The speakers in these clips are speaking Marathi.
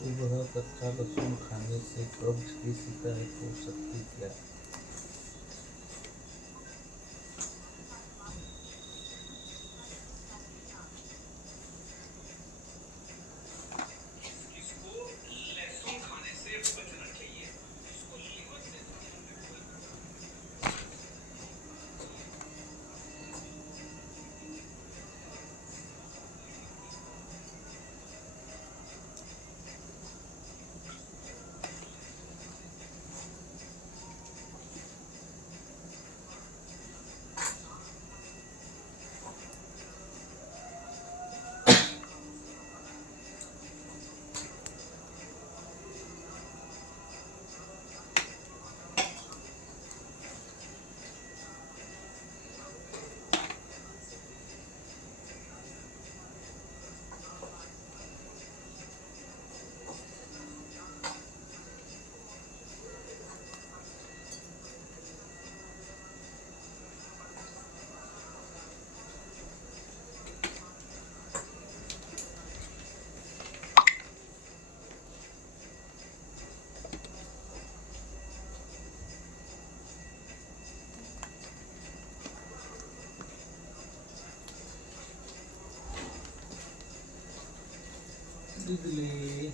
सुबह कच्चा लहसुन खाने से कब्ज की शिकायत हो सकती है। इडली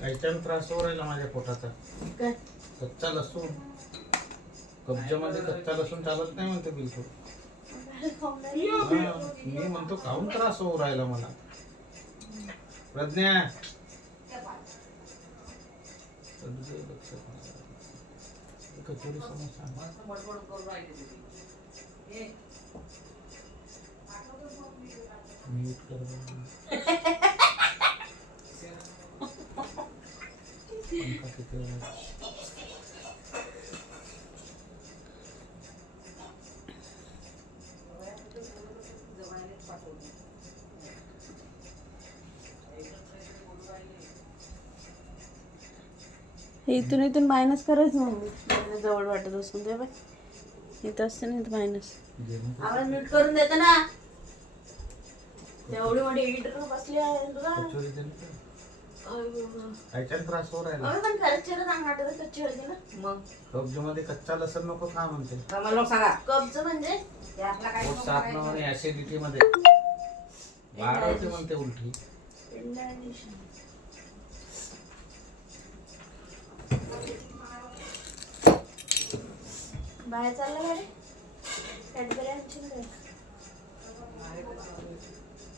काहीच्यानं त्रास हो राहिला माझ्या पोटाचा. कच्चा लसूण कब्जामध्ये कच्चा लसूण चालत नाही म्हणते बिलकुल. मी म्हणतो काहून त्रास हो राहिला मला. प्रज्ञा कचोरी समोसा म्यूट कर. इथून इथून मायनस करायचं मग जवळ वाटत असून ते बाय इथं असते ना इथं मायनस. आवाज म्यूट करून देते ना. तेवढी मोठी एडिटर बसली आहे तुला. ऐकायला त्रास हो राहिला. पण खरंच चेहरा चांगला वाटत कच्ची हळदी ना. मग कब्ज मध्ये कच्चा लसण नको खा म्हणते. मला लोक सांगा कब्ज म्हणजे ते आपला काय पोट नको साफ करायचं. नव्हते ऍसिडिटी मध्ये वाढवते म्हणते उलटी. बाहेर चालला गाडी कॅडबरी आमची